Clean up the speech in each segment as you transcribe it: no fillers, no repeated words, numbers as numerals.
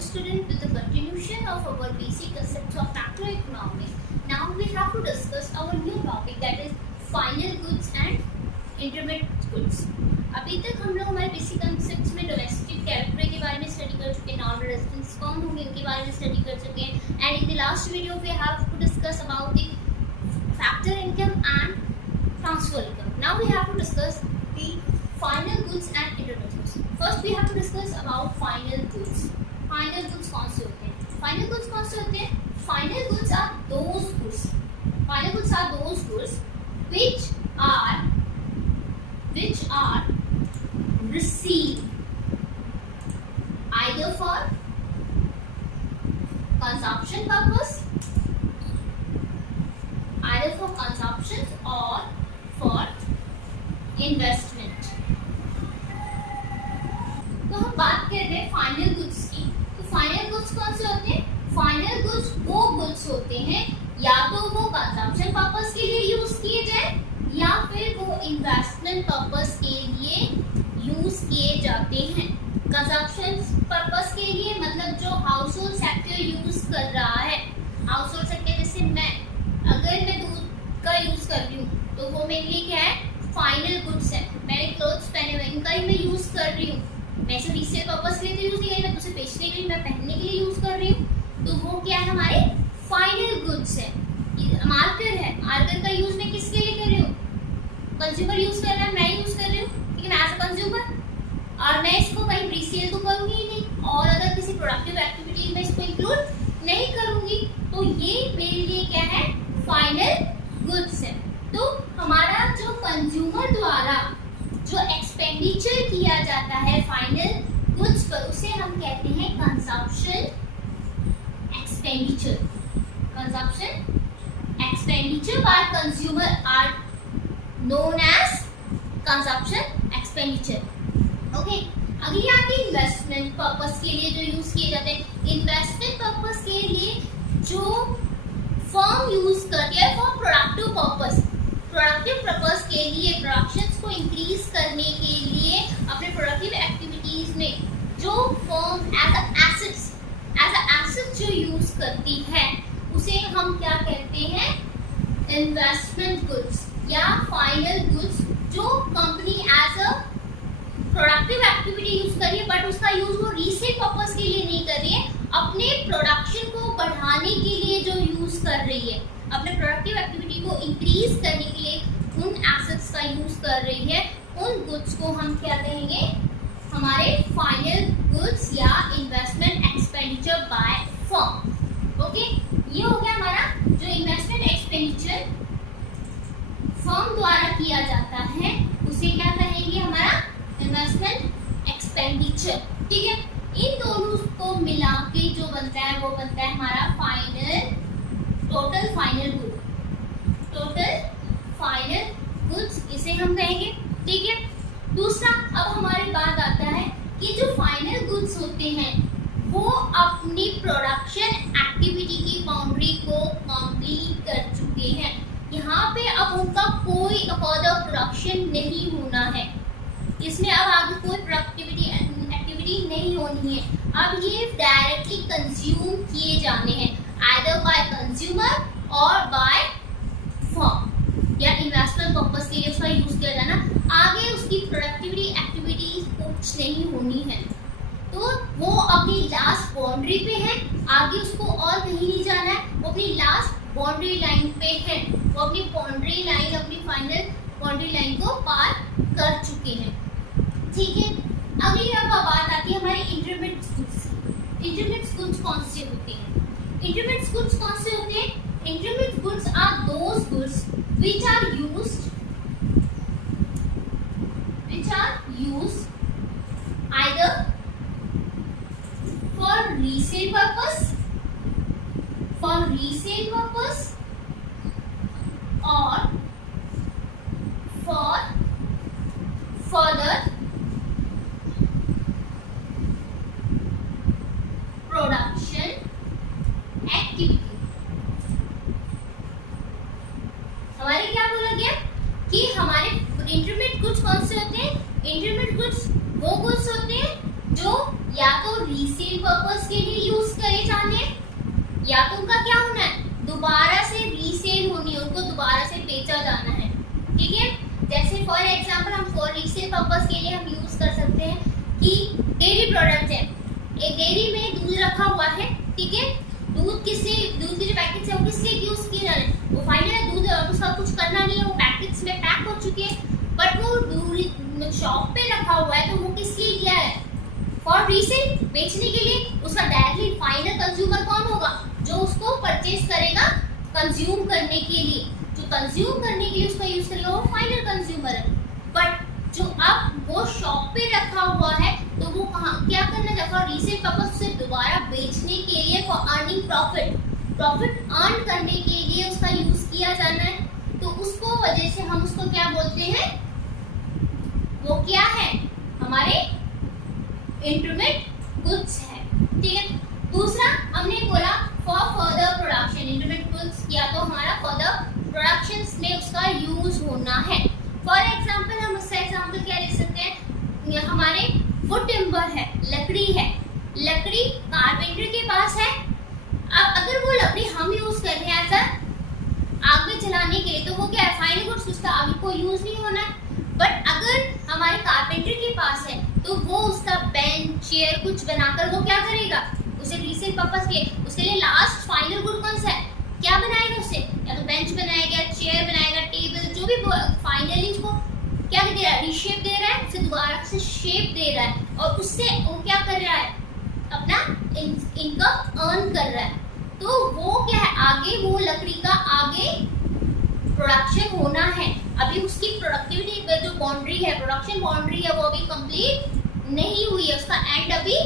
student, with the continuation of our basic concepts of macroeconomics, now we have to discuss our new topic, that is final goods and intermediate goods. अभी तक हम लोग हमारे basic concepts में domestic territory के बारे में study कर चुके हैं, नॉन रेजिडेंट्स कौन होंगे उनके बारे में स्टडी कर चुके हैं, and in the last video we have to discuss about the factor income and transfer income. Now we have to discuss the final goods and intermediate goods. First we have to discuss about final goods. Final goods कौन से होते हैं? Final goods कौन से होते हैं? Final goods are those goods. Final goods are those goods which are received either for consumption purpose, either for consumption or for investment. तो हम बात कर रहे हैं फाइनल गुड्स की. तो फाइनल गुड्स कौन से होते हैं? फाइनल गुड्स वो गुड्स होते हैं या तो वो कंजम्पशन पर्पस के लिए यूज किए जाए या फिर वो इन्वेस्टमेंट पर्पस के लिए यूज किए जाते हैं. कंजम्पशन पर्पस के लिए मतलब जो हाउस होल्ड सेक्टर यूज कर रहा है, हाउस होल्ड सेक्टर जैसे अगर मैं दूध का यूज कर रही हूँ तो वो मेरे लिए क्या है? फाइनल गुड्स है. मैंने क्लोथ्स पहने हुए उनका ही मैं यूज कर रही हूँ. मैं इसे रीसेल पर्पस के लिए यूज नहीं कर रही, मैं उसे बेचने के लिए, मैं पहनने के लिए यूज कर रही हूँ. तो वो क्या है? हमारे फाइनल गुड्स है. मार्कर है, मार्कर का यूज मैं किसके लिए कर रही हूँ? कंज्यूमर यूज कर रहा है, मैं यूज कर रही हूँ, ठीक है, एज अ कंज्यूमर. और मैं इसको कहीं रीसेल तो करूंगी ही नहीं और अगर किसी प्रोडक्टिव एक्टिविटी में इसको इंक्लूड नहीं करूंगी. तो ये मेरे लिए क्या है? फाइनल गुड्स है. तो हमारा जो कंज्यूमर द्वारा जो एक्सपेंडिचर किया जाता है फाइनल गुड्स पर, उसे हम कहते हैं consumption expenditure. Consumption expenditure by consumer are known as consumption expenditure. Okay. अगली आती है इन्वेस्टमेंट पर्पस के लिए जो यूज किए जाते हैं. इन्वेस्टमेंट पर्पस के लिए जो फर्म यूज करती है for productive purpose. Productive purpose के लिए प्रोडक्शंस को इंक्रीज करने के लिए अपने प्रोडक्टिव एक्टिविटीज में जो फर्म एज अ एसेट जो यूज करती है उसे हम क्या कहते हैं? इन्वेस्टमेंट गुड्स या फाइनल गुड्स. जो company as a productive activity use कर रही है बट उसका यूज वो रीसेल पर्पस के लिए नहीं कर रही है, अपने प्रोडक्शन को बढ़ाने के लिए जो यूज कर रही है, अपने प्रोडक्टिव एक्टिविटी को इंक्रीज करने के लिए उन एसेट्स का यूज कर रही है, उन गुड्स को हम क्या कहेंगे? हमारे फाइनल गुड्स या investment expenditure by firm. Okay, ये हो गया हमारा जो इन्वेस्टमेंट एक्सपेंडिचर फर्म द्वारा किया जाता है उसे क्या कहेंगे? हमारा इन्वेस्टमेंट एक्सपेंडिचर. ठीक है. इन दोनों को मिला के जो बनता है वो बनता है हमारा total final good. Total final goods इसे हम कहेंगे. ठीक है. दूसरा, अब हमारी बात आता है कि जो फाइनल गुड्स होते हैं वो अपनी प्रोडक्शन एक्टिविटी की बाउंड्री को कंप्लीट कर चुके हैं. यहाँ पे अब उनका कोई फर्दर प्रोडक्शन नहीं होना है. इसमें अब आगे कोई प्रोडक्टिविटी एक्टिविटी नहीं होनी है. अब ये डायरेक्टली कंज्यूम किए जाने हैं आइदर बाय कंज्यूमर और बाय फर्म या इन्वेस्टमेंट पर्पस के लिए उसका यूज किया जाना. आगे उसकी प्रोडक्टिविटी एक्टिविटी कुछ नहीं होनी है. तो वो अपनी लास्ट बाउंड्री पे है, आगे उसको और कहीं नहीं जाना है, वो अपनी लास्ट बाउंड्री लाइन पे है, वो अपनी बाउंड्री लाइन, अपनी फाइनल बाउंड्री लाइन को पार कर चुके हैं. ठीक है. अगली अब बात आती है हमारे इंटरमीडिएट गुड्स. इंटरमीडिएट गुड्स कौन से होते हैं? इंटरमीडिएट गुड्स कौन से होते हैं? Intermediate goods are those goods which are used either for resale purpose or for further production activity. हमारे क्या बोला गया कि हमारे इंटरमीडिएट गुड्स कौन से होते हैं? इंटरमीडिएट गुड्स वो गुड्स होते हैं जो या तो रीसेल पर्पस के लिए या तो उनका क्या होना है, दोबारा से रीसेल होनी है, उनको दोबारा से बेचा जाना है। ठीक है, जैसे फॉर एग्जांपल हम फॉर रीसेल पर्पस के लिए हम यूज कर सकते हैं कि डेयरी प्रोडक्ट है, एक डेयरी में दूध रखा हुआ है, ठीक है, दूध के जो पैकेट्स है वो किस लिए यूज किए जा रहे हैं, वो फाइनल दूध उसका कुछ करना नहीं है, वो पैकेट्स में पैक हो चुके हैं, बट वो शॉप पे रखा हुआ है, तो वो किस लिए लिया है, फॉर रीसेल, बेचने के लिए। उसका डायरेक्टली फाइनल कंज्यूमर कौन होगा, जो उसको परचेज करेगा कंज्यूम करने के लिए, जो कंज्यूम करने के लिए उसका यूज करेगा वो फाइनल कंज्यूमर है। बट जो अब वो शॉप पे रखा हुआ है, तो वो कहाँ क्या करना चाहता है, रीसेल पर्पस से दोबारा बेचने के लिए, फॉर अर्निंग प्रॉफिट अर्न करने के लिए उसका यूज किया जाना है। तो उसको वजह से हम उसको क्या बोलते हैं, वो क्या है, हमारे इंटरमीडिएट गुड्स है। ठीक है, दूसरा हमने बोला for further production, intermediate goods किया तो हमारा फर्दर प्रोडक्शंस में उसका यूज होना है। फॉर एग्जांपल हम उसका एग्जांपल क्या ले सकते हैं, हमारे वुड टिम्बर है, लकड़ी है, लकड़ी कारपेंटर के पास है। अब अगर वो लकड़ी हम यूज कर रहे हैं एज आग में जलाने के लिए, तो वो क्या है, फाइनल गुड्स, उसका आग को यूज नहीं होना है। बट अगर हमारे कारपेंटर के पास है, तो वो उसका बेंच चेयर कुछ बनाकर वो क्या करेगा, उसे रीसेल पर्पस के, उसके लिए लास्ट फाइनल गुड कौन सा है, क्या बनाएगा उसे, या तो बेंच बनाएगा, चेयर बनाएगा, टेबल, जो भी फाइनली उसको क्या दे रहा है, रीशेप दे रहा है, उसे दोबारा से शेप दे रहा है, और उससे वो क्या कर रहा है, अपना इनकम अर्न कर रहा है। तो वो क्या है, आगे वो लकड़ी का आगे प्रोडक्शन होना है। अभी उसकी प्रोडक्टिविटी जो बाउंड्री है, प्रोडक्शन बाउंड्री है, वो अभी कंप्लीट नहीं हुई है, उसका एंड अभी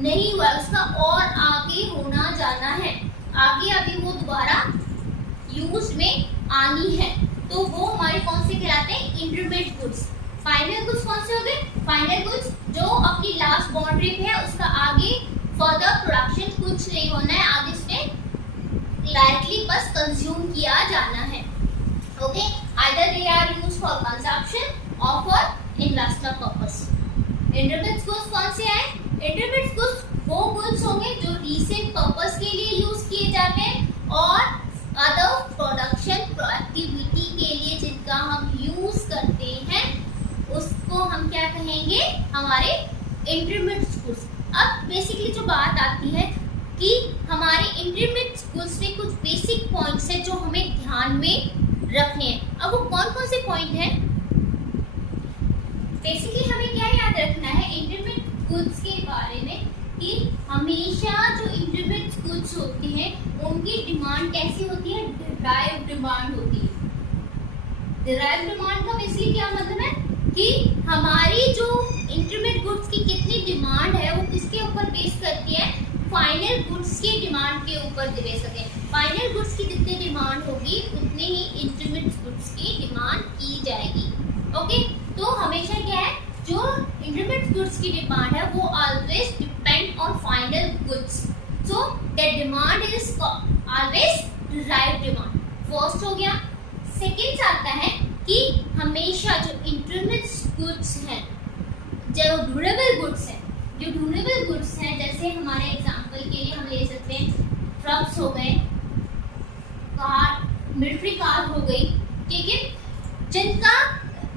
नहीं हुआ, उसका और आगे होना जाना है, आगे अभी वो दोबारा यूज में आनी है। तो वो हमारे कौन से कहलाते हैं, इंटरमीडिएट गुड्स। फाइनल गुड्स कौन से हो गए, फाइनल गुड्स जो अपनी लास्ट बाउंड्री पे है, उसका आगे फर्दर प्रोडक्शन कुछ नहीं होना है, आगे उसमें डायरेक्टली बस कंज्यूम किया जाना है। Okay, either they are used for consumption और for investment purpose. Intermediate goods कौन से आए, इंटरमीडिएट गुड्स वो गुड्स होंगे जो रीसेल पर्पस के लिए यूज किए जाते हैं और अदर प्रोडक्शन एक्टिविटी के लिए जिनका हम यूज करते हैं, उसको हम क्या कहेंगे, हमारे इंटरमीडिएट गुड्स। अब बेसिकली जो बात आती है कि हमारे इंटरमीडिएट गुड्स में कुछ बेसिक पॉइंट्स हैं जो हमें ध्यान में रखने हैं। अब वो कौन कौन से पॉइंट हैं, बेसिकली हमें क्या याद रखना है इंटरमीडिएट गुड्स के बारे में, कि हमेशा जो इंटरमीडिएट गुड्स होते हैं उनकी डिमांड कैसी होती है, डिराइव डिमांड होती है। डिराइव डिमांड का बेसिकली क्या मतलब है कि हमारी जो इंटरमीडिएट गुड्स की कितनी डिमांड है वो किसके ऊपर बेस करती है, फाइनल गुड्स की डिमांड के ऊपर बेस करती है। फाइनल गुड्स की जितनी डिमांड होगी उतनी ही इंटरमीडिएट गुड्स की डिमांड की जाएगी। ओके, तो हमेशा क्या है, जो इंटरमीडिएट गुड्स की डिमांड है वो always depend on final goods, so that demand is always derived demand. First हो गया। सेकंड आता है कि हमेशा जो इंटरमीडिएट गुड्स हैं, जो ड्यूरेबल गुड्स हैं, जो ड्यूरेबल गुड्स हैं, जैसे हमारे एग्जांपल के लिए हम ले सकते हैं ट्रक्स हो गए, कार, मिलिट्री कार हो गई, ठीक है, जिनका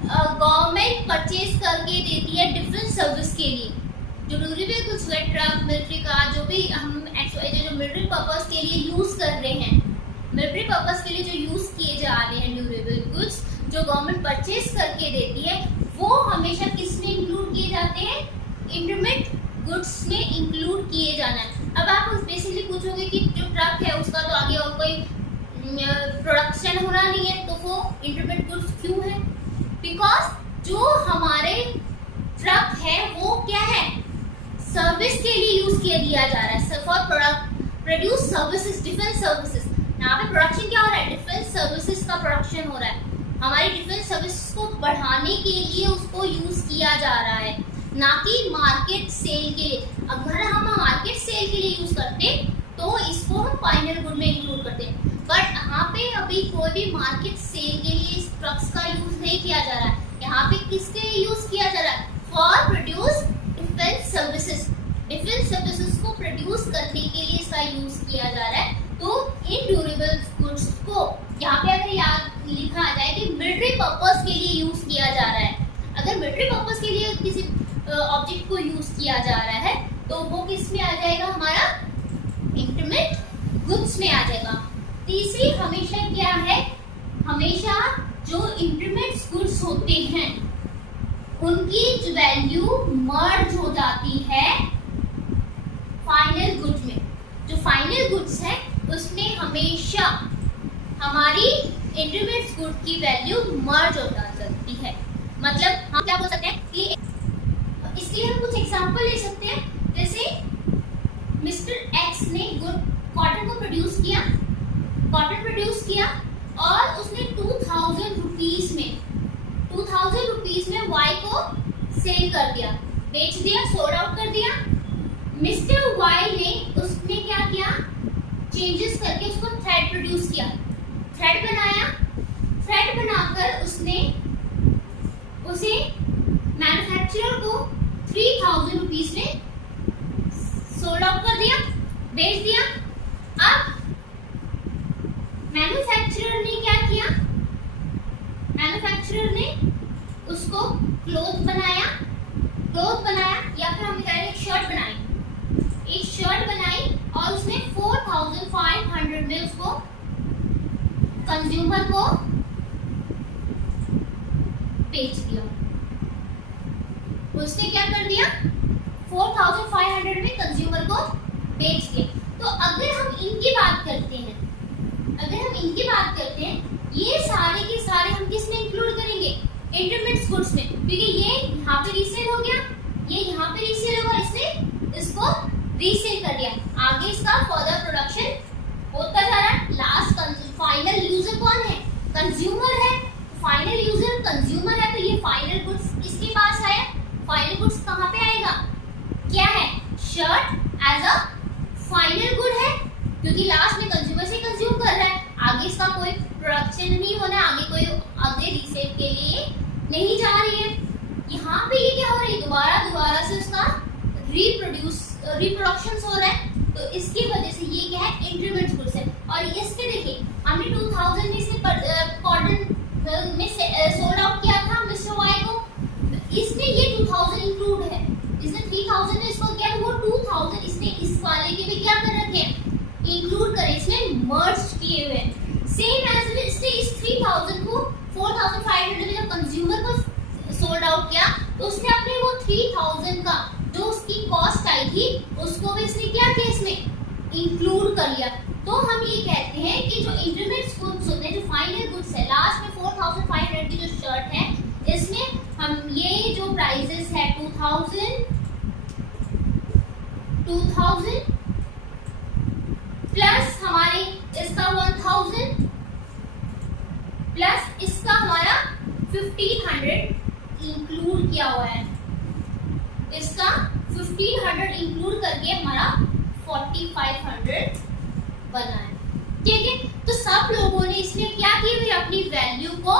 गवर्नमेंट परचेज करके देती है डिफरेंट सर्विस के लिए। जो ड्यूरेबल गुड्स हुए, ट्रक, मिलिट्री कार, जो भी हम जो मिलिट्री पर्पस के लिए यूज कर रहे हैं, मिलिट्री पर्पस के लिए जो यूज किए जा रहे हैं ड्यूरेबल गुड्स जो गवर्नमेंट परचेज करके देती है, वो हमेशा किस में इंक्लूड किए जाते हैं, इंटरमीडिएट गुड्स में इंक्लूड किए जाना है। अब आप बेसिकली पूछोगे कि जो ट्रक है उसका तो आगे और कोई प्रोडक्शन होना नहीं है, तो वो इंटरमीडिएट गुड्स क्यों है, बिकॉज जो हमारे ट्रक है वो क्या है, सर्विस के लिए यूज किया दिया जा रहा है, for produce services, defence services. यहाँ पे प्रोडक्शन क्या हो रहा है, डिफेंस सर्विसेज का प्रोडक्शन हो रहा है, हमारी डिफेंस सर्विसेज को बढ़ाने के लिए उसको यूज किया जा रहा है, ना कि मार्केट सेल के लिए। अगर हम मार्केट सेल के लिए यूज करते तो इसको हम फाइनल गुड में इंक्लूड करते हैं, बट यहाँ पे अभी कोई भी मार्केट सेल के लिए इस ट्रक्स का यूज नहीं किया जा रहा है। यहाँ पे किसके लिए यूज किया जा रहा है, for produce defence services. Defence services को प्रोड्यूस करने के लिए इसका यूज किया जा रहा है, तो इन ड्यूरेबल गुड्स को यहाँ पे अगर याद लिखा आ जाए कि मिलिट्री पर्पस के लिए यूज किया जा रहा है, अगर मिलिट्री पर्पस के लिए किसी ऑब्जेक्ट को यूज किया जा रहा है तो वो किस में आ जाएगा, हमारा इंटरमीडिएट गुड्स में आ जाएगा। तीसरी हमेशा क्या है, हमेशा जो इंटरमीडिएट गुड्स होते हैं उनकी वैल्यू मर्ज हो जाती है फाइनल गुड्स में। जो फाइनल गुड्स है उसमें हमेशा हमारी इंटरमीडिएट गुड की वैल्यू मर्ज हो सकती है। मतलब हम क्या बोल सकते हैं कि इसलिए हम कुछ एग्जांपल ले सकते हैं, जैसे मिस्टर एक्स ने कॉटन को प्रोड्यूस किया और उसने 2000 रुपीस में वाई को सेल कर दिया, बेच दिया, सोल्ड आउट कर दिया। मिस्टर वाई ने उसने क्या किया, चेंजेस करके उसको थ्रेड प्रोड्यूस किया, थ्रेड बनाकर उसने उसे मैन्युफैक्चरर को 3000 रुपीस में सोल्ड आउट कर दिया, बेच दिया। अब मैन्युफैक्चरर ने क्या किया, मैन्युफैक्चरर ने उसको क्लोथ बनाया या फिर हम कह रहे हैं एक शर्ट बनाई और उसने 4500 में उसको कंज्यूमर को बेच दिया। उसने क्या कर दिया, 4500 में कंज्यूमर को बेच दिया। तो अगर हम इनकी बात करते हैं, ये सारे के सारे हम किस में इंक्लूड करेंगे, इंटरमीडिएट गुड्स में, क्योंकि ये यहाँ पे रीसेल हो गया, ये यहाँ पे रीसेल होगा, इसने इसको रीसेल कर दिया, आगे इसका फर्दर प्रोडक्शन होता जा रहा है। लास्ट फाइनल यूजर कौन है, कंज्यूमर है। फाइनल यूजर कंज्यूमर है तो ये फाइनल गुड्स किसके पास आया, फाइनल गुड्स कहाँ पे आएगा, क्या है, shirt as a final good है, क्योंकि लास्ट में कंज्यूमर से कंज्यूम कर रहा है, आगे इसका कोई प्रोडक्शन नहीं होना, आगे रीसेल के लिए नहीं जा रही है। यहाँ पे ये क्या हो रही है, दोबारा से उसका रिप्रोडक्शन हो रहा है, तो इसकी वजह से ये क्या है, इंटरमीडिएट गुड्स है। और इसमें देखिए हमने 2000 में से कॉटन में सोल्ड आउट किया था मिस्टर वाई को, इसमें ये 2000 इंक्लूड है, इसने 3000 में इसको किया, वो 2000 इसने इस वाले के भी क्या कर रखे हैं, इंक्लूड करे, इसने मर्ज किए हुए हैं। सेम एज इसने इस 3000 को 4500 में जब कंज्यूमर को सोल्ड आउट किया तो उसने अपने वो 3000 का जो उसकी कॉस्ट आई थी उसको भी इसने क्या किया, इसमें इंक्लूड कर लिया। तो हम ये कहते हैं कि जो इंटरमीडिएट गुड्स होते हैं, जो फाइनल गुड्स है, लास्ट में 4500 की जो शर्ट है, इसमें हम ये जो प्राइसेस है 2000 प्लस हमारे इसका 1000 प्लस इसका हमारा 1500 इंक्लूड किया हुआ है, इसका 1500 इंक्लूड करके हमारा 4500 बना है। ठीक है, तो सब लोगों ने इसमें क्या की हुई, अपनी वैल्यू को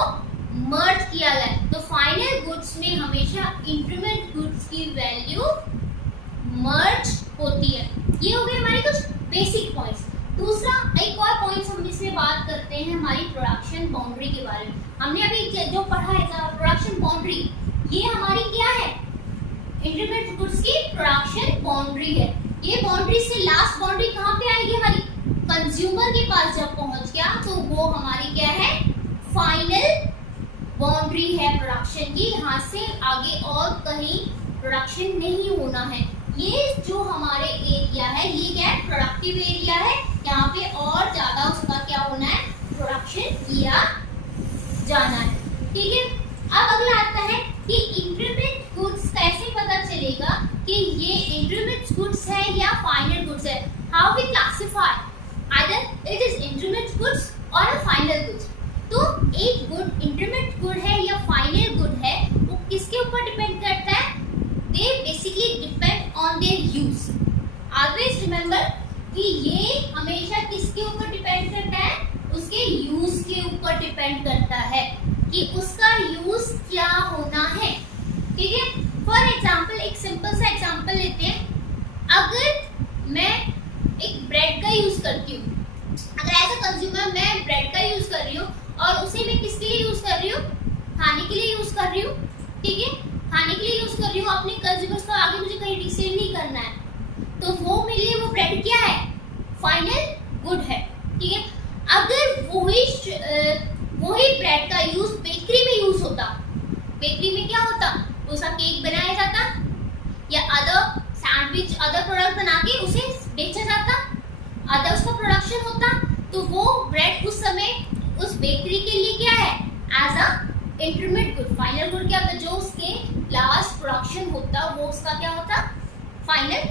मर्ज किया है। तो फाइनल गुड्स में हमेशा इंटरमीडिएट गुड्स की वैल्यू मर्ज होती है। ये हो गए हमारे कुछ बेसिक पॉइंट्स। दूसरा एक और पॉइंट्स हम इसमें बात करते हैं हमारी प्रोडक्शन बाउंड्री के बारे में। हमने अभी जो पढ़ा है प्रोडक्शन बाउंड्री, ये हमारी क्या है, इंटरमीडिएट गुड्स की प्रोडक्शन बाउंड्री है। ये बाउंड्री से लास्ट बाउंड्री कहाँ पे आएगी, हमारी कंज्यूमर के पास जब पहुंच गया तो वो हमारी क्या है, फाइनल बाउंड्री है प्रोडक्शन की, यहाँ से आगे और कहीं प्रोडक्शन नहीं होना है। ये जो हमारे एरिया है ये क्या है, प्रोडक्टिव एरिया है, यहाँ पे और ज्यादा उसका क्या होना है, प्रोडक्शन किया जाना है। ठीक है, अब अगला आता है कि इंटरमीडिएट गुड्स कैसे पता चलेगा कि ये इंटरमीडिएट गुड्स है या फाइनल गुड्स है। How we classify either it is intermediate goods और अ फाइनल गुड्स। तो एक गुड इंटरमीडिएट गुड है या फाइनल गुड है वो किसके ऊपर डिपेंड करता है, they basically depend on their use. Always remember कि ये हमेशा किसके ऊपर डिपेंड करता है, उसके यूज के ऊपर डिपेंड करता है कि उसका यूज क्या होना है। ठीक है, फॉर एग्जाम्पल एक सिंपल सा एग्जाम्पल लेते हैं। अगर मैं एक ब्रेड का यूज करती हूँ, कंज्यूमर मैं ब्रेड का यूज कर रही हूँ और उसे मैं किसके लिए यूज कर रही हूँ, खाने के लिए यूज कर रही हूँ, ठीक है, खाने के लिए यूज कर रही हूँ, अपने कंज्यूमर्स को आगे मुझे कहीं रीसेल नहीं करना है, तो वो मेरे लिए वो ब्रेड क्या है, फाइनल गुड है, ठीक है। अगर वही ब्रेड का यूज बेकरी में यूज होता, बेकरी में क्या होता, उसका केक बनाया जाता या अदर सैंडविच अदर प्रोडक्ट बना के उसे बेचा जाता, अदर उसका प्रोडक्शन होता, तो वो ब्रेड उस समय उस बेकरी के लिए क्या है, as a intermediate good. Final good क्या होता, जो उसके लास्ट प्रोडक्शन होता वो उसका क्या होता, फाइनल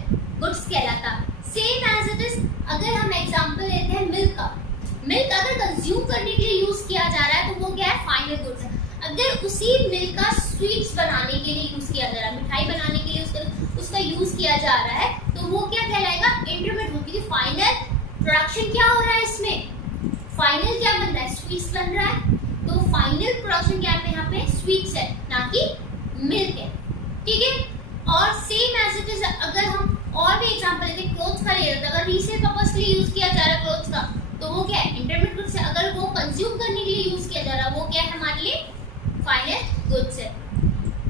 गुड्स कहलाता। सेम एज इट इज, अगर हम एग्जांपल लेते हैं मिल्क का, मिल्क अगर कंज्यूम करने के लिए यूज किया जा रहा है तो वो क्या है, फाइनल गुड्स है। अगर उसी मिल्क का स्वीट्स बनाने के लिए यूज किया जा रहा है, मिठाई बनाने के लिए उसका यूज किया जा रहा है, तो वो क्या कहलाएगा, इंटरमीडिएट गुड, क्योंकि फाइनल प्रोडक्शन क्या हो रहा है इसमें, फाइनल क्या बन रहा है, स्वीट्स बन रहा है, तो फाइनल प्रोडक्शन क्या है यहाँ पे, स्वीट्स है, ना कि मिल्क है, ठीक है। और सेम एज इट इज, अगर हम और भी एग्जांपल लेते हैं, क्लोथ्स का ले लेते हैं, अगर रीसेल पर्पस के लिए यूज किया जा रहा है क्लोथ्स का, तो वो क्या है, इंटरमीडिएट गुड्स है। अगर वो कंज्यूम करने के लिए यूज किया जा रहा है, वो क्या है हमारे लिए, फाइनल गुड्स है।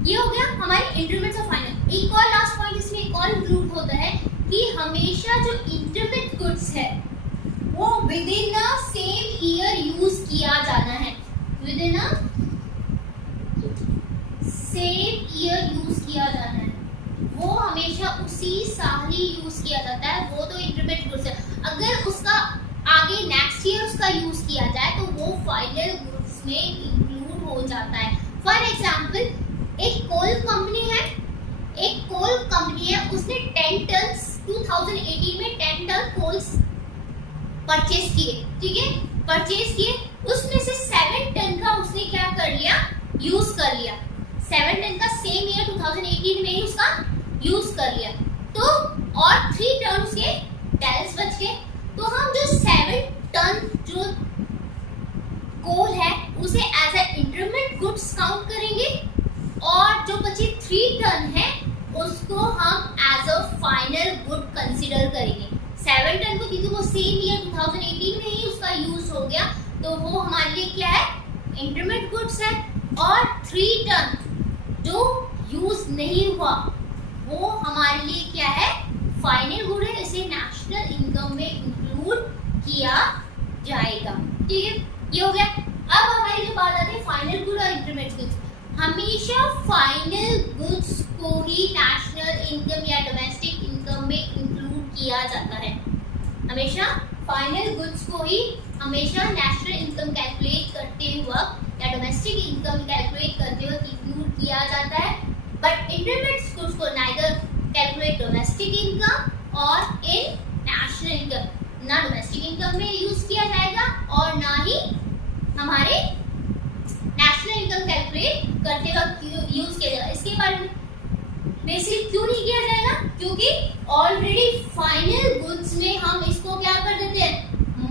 ये हो गया हमारे इंटरमीडिएट और फाइनल। एक और लास्ट पॉइंट इसमें एक और इंक्लूड होता है कि हमेशा जो इंटरमीडिएट गुड्स है वो with in a same year use किया जाना है, with in a same year use किया जाना है, वो हमेशा उसी साल ही यूज किया जाता है, वो तो इंटरमीडिएट गुड्स है। अगर उसका आगे नेक्स्ट ईयर उसका यूज किया जाए तो वो फाइनल गुड्स में इंक्लूड हो जाता है। फॉर एग्जांपल, एक कोल कंपनी है, उसने 10 टन 2018 में 10 टन कोल्स परचेज किए, ठीक है, परचेज किए, उसमें से 7 टन का उसने क्या कर लिया, यूज कर लिया, 7 टन का सेम ईयर 2018 में ही उसका यूज कर लिया, तो और 3 टन उसके बैलेंस बच गए। तो हम जो 7 टन जो कोल है उसे as a intermediate goods count करेंगे, और जो बची 3 टन है उसको हम as a final good consider करेंगे। 7 टन को क्योंकि वो सेम ईयर 2018 में ही उसका यूज हो गया, तो वो हमारे लिए क्या है, इंटरमीडिएट गुड्स है। और 3 टन जो यूज नहीं हुआ वो हमारे लिए क्या है, फाइनल गुड है, इसे नेशनल इनकम में इंक्लूड किया जाएगा, ठीक है। ये हो गया। अब हमारी जो बात आती है फाइनल गुड और इंटरमीडिएट गुड्स, हमेशा फाइनल गुड्स को ही नेशनल इनकम या डोमेस्टिक इनकम में इंक्लूड किया जाता है, हमेशा फाइनल गुड्स को ही हमेशा नेशनल इनकम कैलकुलेट करते वक्त या डोमेस्टिक इनकम कैलकुलेट करते वक्त इंक्लूड किया जाता है, बट इंटरमीडिएट गुड्स को नाइदर कैलकुलेट डोमेस्टिक इनकम और इन नेशनल इनकम, ना डोमेस्टिक इनकम में यूज किया जाएगा और ना ही हमारे नेशनल इनकम कैलकुलेट करते वक्त यूज किया जाएगा। इसके बारे में बेसिक क्यों नहीं किया जाएगा, क्योंकि ऑलरेडी फाइनल गुड्स में हम इसको क्या कर देते हैं,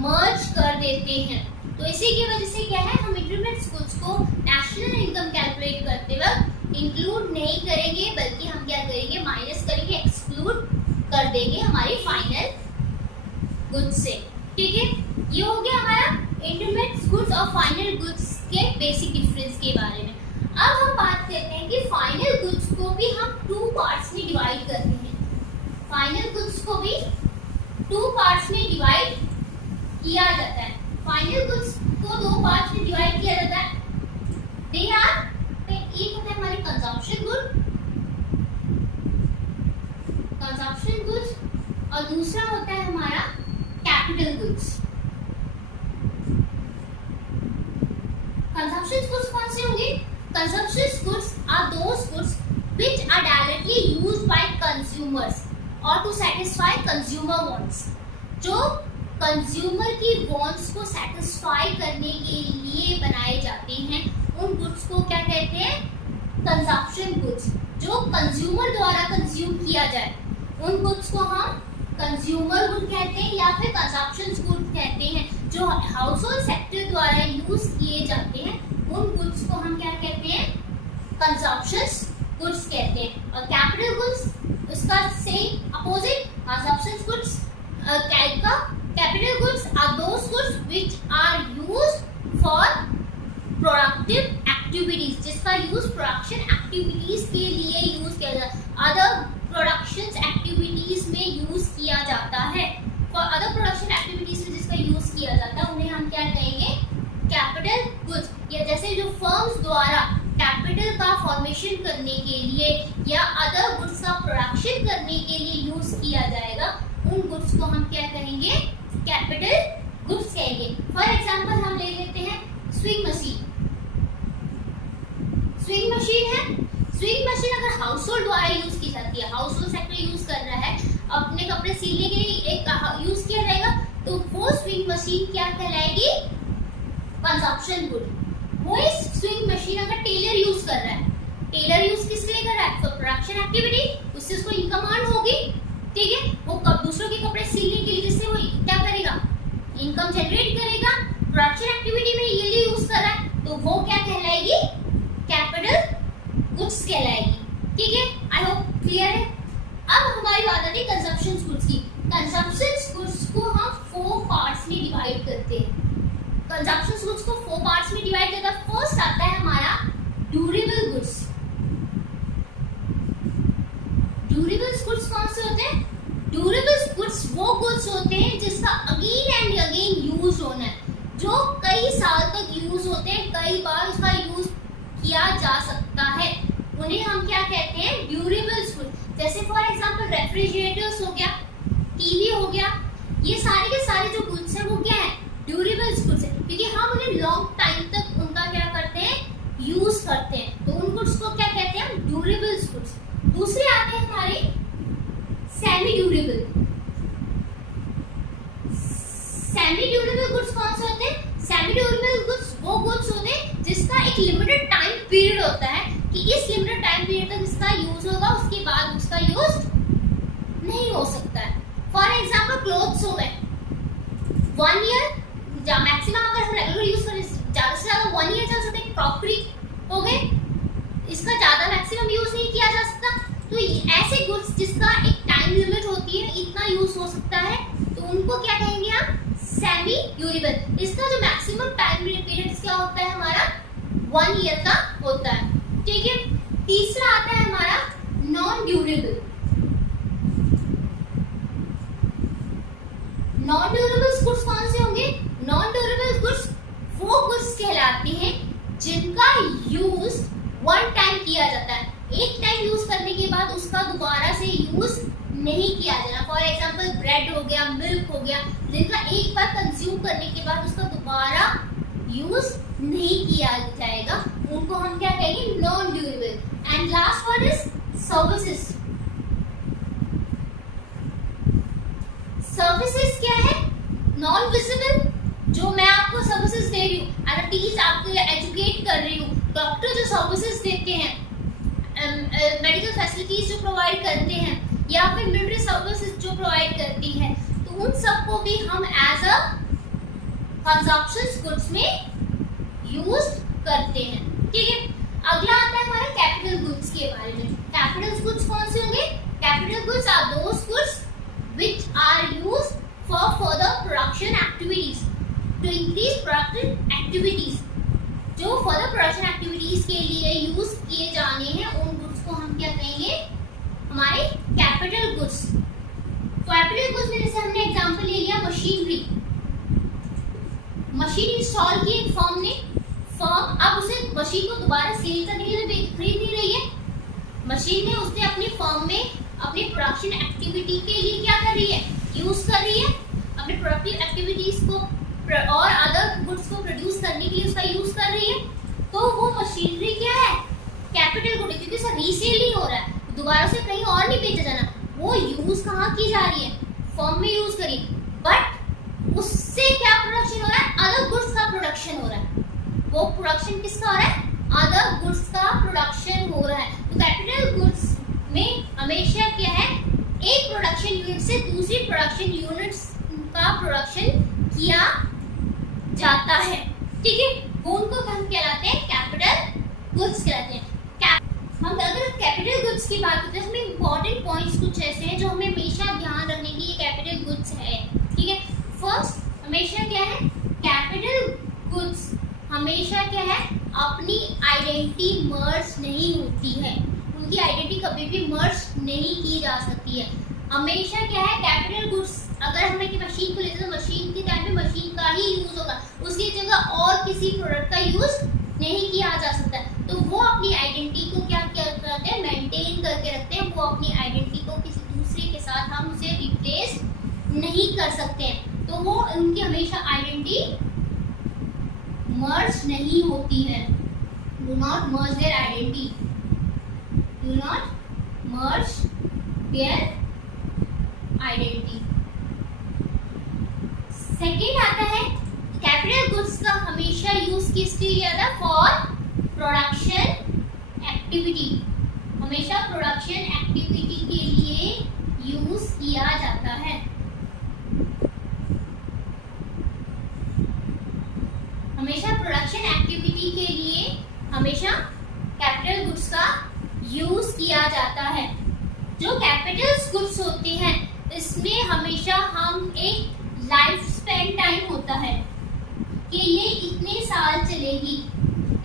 मर्ज कर देते हैं, तो इसी की वजह से क्या है, हम इंटरमीडिएट गुड्स को नेशनल इनकम कैलकुलेट करते वक्त इंक्लूड नहीं करेंगे, बल्कि हम क्या करेंगे, माइनस करेंगे, एक्सक्लूड कर देंगे हमारी फाइनल गुड्स से, ठीक है। ये हो गया हमारा इंटरमीडिएट गुड्स और फाइनल गुड्स के बेसिक डिफरेंस के बारे में। अब हम बात करते हैं कि फाइनल गुड्स को भी हम 2 पार्ट्स में डिवाइड करते हैं, फाइनल गुड्स को भी 2 पार्ट्स में डिवाइड किया जाता है। फाइनल गुड्स को 2 पार्ट्स में डिवाइड किया जाता है, दे आर, एक होता है हमारे कंजम्पशन गुड्स और दूसरा होता है हमारा कैपिटल गुड्स। कंजम्पशन गुड्स कौन से होंगे, consumption goods are those goods which are directly used by consumers or to satisfy consumer wants, जो कंज्यूमर की wants को satisfy करने के लिए बनाए जाते हैं, उन goods को क्या कहते हैं, consumption goods, जो कंज्यूमर द्वारा कंज्यूम किया जाए, उन goods को हम कंज्यूमर गुड कहते हैं या फिर कंजम्पशन गुड कहते हैं, जो हाउस होल्ड सेक्टर द्वारा यूज किए जाते हैं, उन गुड्स को हम क्या कहते हैं, कंजम्पशन गुड्स कहते हैं। और कैपिटल गुड्स उसका same opposite, consumption goods type का। Capital goods are those goods which use production activities के लिए यूज किया जाता है, अदर प्रोडक्शन एक्टिविटीज में यूज किया जाता है। फॉर अदर प्रोडक्शन एक्टिविटीज में जिसका यूज किया जाता है उन्हें हम क्या कहेंगे, कैपिटल गुड्स। या जैसे जो फर्म्स द्वारा कैपिटल का फॉर्मेशन करने के लिए या अदर गुड्स का प्रोडक्शन करने के लिए यूज किया जाएगा, उन गुड्स को हम क्या कहेंगे, कैपिटल गुड्स कहेंगे। फॉर एग्जांपल हम ले लेते हैं स्विंग मशीन। स्विंग मशीन है, स्विंग मशीन अगर हाउस होल्ड द्वारा यूज की जाती है, हाउस होल्ड सेक्टर यूज कर रहा है, अपने कपड़े सिलने के लिए एक यूज किया जाएगा, तो वो स्विंग मशीन क्या कहलाएगी, कंजप्शन गुड। वो इस स्विंग मशीन अगर टेलर यूज कर रहा है, टेलर यूज किस लिए कर रहा है, फॉर प्रोडक्शन एक्टिविटी, उससे उसको इनकम अर्न होगी, ठीक है। वो दूसरों के कपड़े सिलने के लिए जिससे वो क्या करेगा, इनकम जनरेट करेगा, प्रोडक्शन एक्टिविटी में ये यूज कर रहा है, तो वो क्या कहलाएगी, कैपिटल गुड्स कहलाएगी, ठीक है। आई होप क्लियर है। अब हमारी बात आती है कंजप्शन गुड्स की। कंजप्शन गुड्स को हम 4 पार्ट्स में डिवाइड करते हैं। कंजप्शन गुड्स को 4 पार्ट्स में डिवाइड करते हैं। फर्स्ट आता है हमारा ड्यूरेबल गुड्स। ड्यूरेबल गुड्स कौन से होते हैं, ड्यूरेबल गुड्स वो गुड्स होते हैं जिसका अगेन एंड अगेन यूज होना है, जो कई साल तक यूज होते हैं, कई बार उसका यूज किया जा सकता है, उन्हें हम क्या कहते हैं, ड्यूरेबल गुड्स। जैसे फॉर एग्जांपल रेफ्रिजरेटर्स हो गया, टीवी हो गया, ये सारे के सारे जो गुड्स हैं वो क्या है, ड्यूरेबल गुड्स है, क्योंकि हम उन्हें लॉन्ग टाइम तक उनका क्या करते हैं, यूज करते हैं, तो उन गुड्स को क्या कहते हैं, हम ड्यूरेबल गुड्स। दूसरे आते हैं हमारे semi durable. Semi durable goods कौन से होते हैं, सेमी ड्यूरेबल गुड्स वो गुड्स होते हैं जिसका एक लिमिटेड टाइम पीरियड होता है कि इस लिमिटेड टाइम पीरियड तक इसका यूज होगा, उसके बाद उसका यूज नहीं हो सकता है। फॉर एग्जांपल क्लोथ्स हो गए, 1 ईयर मैक्सिमम, अगर हम रेगुलर यूज करें ज्यादा से ज्यादा 1 ईयर चल सकते हैं। क्रॉकरी हो गए, इसका ज्यादा मैक्सिमम यूज नहीं किया जा सकता, तो ऐसे गुड्स जिसका एक टाइम लिमिट होती है, इतना यूज हो सकता है, तो उनको क्या कहेंगे हम, सेमी ड्यूरेबल। इसका जो मैक्सिमम टाइम पीरियड क्या होता है हमारा, 1 ईयर का होता है, ठीक है। तीसरा आता है हमारा non durable. Non durable goods कौन से होंगे, नॉन ड्यूरेबल गुड्स वो गुड्स कहलाते हैं जिनका यूज 1 टाइम किया जाता है, एक टाइम यूज करने के बाद उसका दोबारा से यूज नहीं किया जाना। फॉर एग्जांपल ब्रेड हो गया, मिल्क हो गया, जिनका एक बार कंज्यूम करने के बाद उसका दोबारा यूज नहीं किया जाएगा, उनको हम क्या कहेंगे, non durable. And last one is services. Services क्या है, नॉन विजिबल, जो मैं आपको सर्विसेज दे रही हूँ, एज अ टीचर आपको एजुकेट कर रही हूँ, डॉक्टर जो सर्विसेज देते हैं, मेडिकल फैसिलिटीज जो प्रोवाइड करते हैं, या फिर मिलिट्री सर्विसेज जो प्रोवाइड करती है, तो उन सबको भी हम एज अ कंजप्शन गुड्स में यूज करते हैं, ठीक है। अगला आता है हमारा कैपिटल गुड्स के बारे में। कैपिटल गुड्स कौन से होंगे, capital goods are those goods which are used for further production activities, to increase production activities, जो फर्दर प्रोडक्शन एक्टिविटीज के लिए यूज किए जाने हैं, उन गुड्स को हम क्या कहेंगे, हमारे कैपिटल गुड्स। कैपिटल गुड्स में जैसे हमने एग्जांपल ले लिया मशीनरी, मशीन इंस्टॉल की एक फर्म ने, फर्म अब उसे मशीन को दोबारा सेल करने के लिए खरीद नहीं रही है, मशीन ने उसने अपनी फर्म में अपनी प्रोडक्शन एक्टिविटी के लिए क्या कर रही है, यूज कर रही है, अपने प्रोडक्टिव एक्टिविटीज को और अदर गुड्स को प्रोड्यूस करने के लिए उसका यूज कर रही है, तो वो मशीनरी क्या है, कैपिटल गुड है, क्योंकि उसका रीसेल नहीं हो रहा है, दोबारा से कहीं और नहीं बेचा जाना, वो यूज कहाँ की जा रही है, फर्म में यूज करी, बट उससे क्या प्रोडक्शन हो रहा है, अदर गुड्स का प्रोडक्शन हो रहा है। वो प्रोडक्शन किसका हो रहा है, अदर गुड्स का प्रोडक्शन हो रहा है। तो कैपिटल गुड्स में हमेशा क्या है, एक प्रोडक्शन यूनिट से दूसरी प्रोडक्शन यूनिट्स का प्रोडक्शन किया जाता है, ठीक है। उनको हम कहलाते हैं कैपिटल गुड्स कहलाते हैं। हम अगर कैपिटल गुड्स की बात करते हैं, हमें इंपॉर्टेंट पॉइंट्स कुछ ऐसे हैं जो हमें हमेशा ध्यान रखने की, ये कैपिटल गुड्स है, ठीक है। फर्स्ट हमेशा क्या है, कैपिटल गुड्स हमेशा क्या है, अपनी आइडेंटिटी मर्ज नहीं होती है, उनकी आइडेंटिटी कभी भी मर्ज नहीं की जा सकती है। हमेशा क्या है, कैपिटल गुड्स अगर हम एक मशीन को लेते हैं तो मशीन के टाइम पे मशीन का ही यूज होगा, उसकी जगह और किसी प्रोडक्ट का यूज नहीं किया जा सकता। तो वो अपनी आइडेंटिटी को क्या करते हैं, मेंटेन करके रखते हैं। वो अपनी आइडेंटिटी को किसी दूसरे के साथ हम उसे रिप्लेस नहीं कर सकते हैं, तो वो उनकी हमेशा आइडेंटिटी मर्ज नहीं होती है। Do not merge their identity, do not merge their identity. Second आता है, कैपिटल गुड्स का हमेशा यूज किस लिए किया था, फॉर प्रोडक्शन एक्टिविटी, हमेशा प्रोडक्शन एक्टिविटी के लिए यूज किया जाता है। हमेशा प्रोडक्शन एक्टिविटी के लिए हमेशा कैपिटल गुड्स का यूज किया जाता है। जो कैपिटल गुड्स होते हैं इसमें हमेशा हम एक लाइफ स्पेन टाइम होता है कि ये इतने साल चलेगी,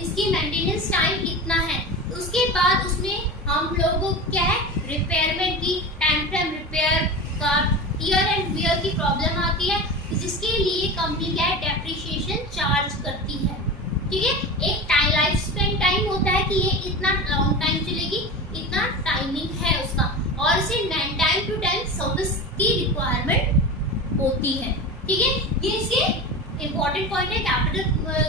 इसकी मेंटेनेंस टाइम इतना है, उसके बाद उसमें हम लोगों को क्या है, रिपेयरमेंट की टाइम रिपेयर का ईयर एंड वियर की प्रॉब्लम आती है, जिसके लिए कंपनी क्या है, डेप्रिसिएशन चार्ज करती है। ठीक है, एक टाइम लाइफ स्पेन टाइम होता है कि ये इतना लॉन्ग टाइम चलेगी, इतना टाइमिंग है उसका, और इसे टाइम टू टाइम सर्विस की रिक्वायरमेंट होती है। ठीक है, ये इसके इंपॉर्टेंट पॉइंट है कैपिटल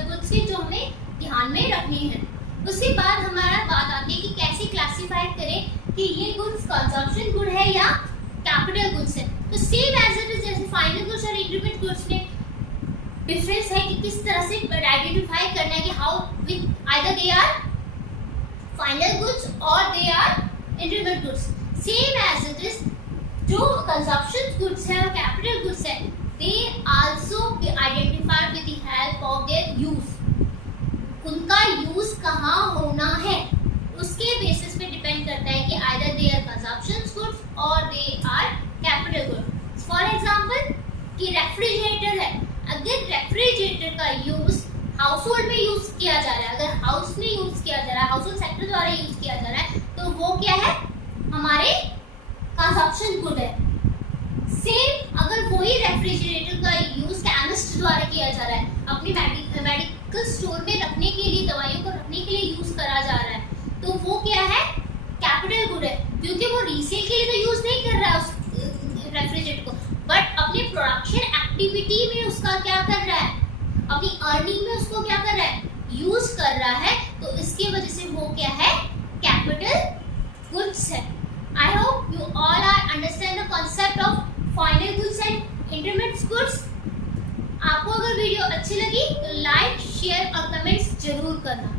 गुड्स के, जो हमें ध्यान में रखने हैं। उसके बाद हमारा बात आती है कि कैसे क्लासिफाई करें कि ये गुड्स कंजम्पशन गुड है या कैपिटल गुड्स है। तो सेम एज इट इज जैसे फाइनल गुड्स और इंटरमीडिएट गुड्स में डिफरेंस है कि किस तरह से आइडेंटिफाई करना है कि how with either they are final goods और they are intermediate goods. Same as it is जो कंजम्पशन गुड्स है और कैपिटल गुड्स है, they also be identified with the help of their use. उनका यूज कहाँ होना है उसके बेसिस पे डिपेंड करता है कि either they are consumption goods और they are capital goods. For example कि रेफ्रिजरेटर है, अगर रेफ्रिजरेटर का यूज हाउस होल्ड में यूज किया जा रहा है, अगर हाउस में यूज किया जा रहा है, हाउस होल्ड सेक्टर द्वारा यूज किया जा रहा है, तो वो क्या है, हमारे कंजम्पशन गुड है। सेम अगर वही रेफ्रिजरेटर का यूज केमिस्ट द्वारा किया जा रहा है, अपनी मेडिकल स्टोर में रखने के लिए, दवाइयों को रखने के लिए यूज करा जा रहा है, तो वो क्या है, कैपिटल गुड है, क्योंकि वो रीसेल के लिए तो यूज नहीं कर रहा है उस रेफ्रिजरेटर को, बट अपनी प्रोडक्शन एक्टिविटी में उसका क्या कर रहा है, अपनी अर्निंग में उसको क्या कर रहा है, यूज कर रहा है, तो इसकी वजह से वो क्या है, कैपिटल गुड्स है। I hope you all are understand the concept of final goods and intermediate goods. आपको अगर वीडियो अच्छी लगी तो लाइक, शेयर और कमेंट्स जरूर करना।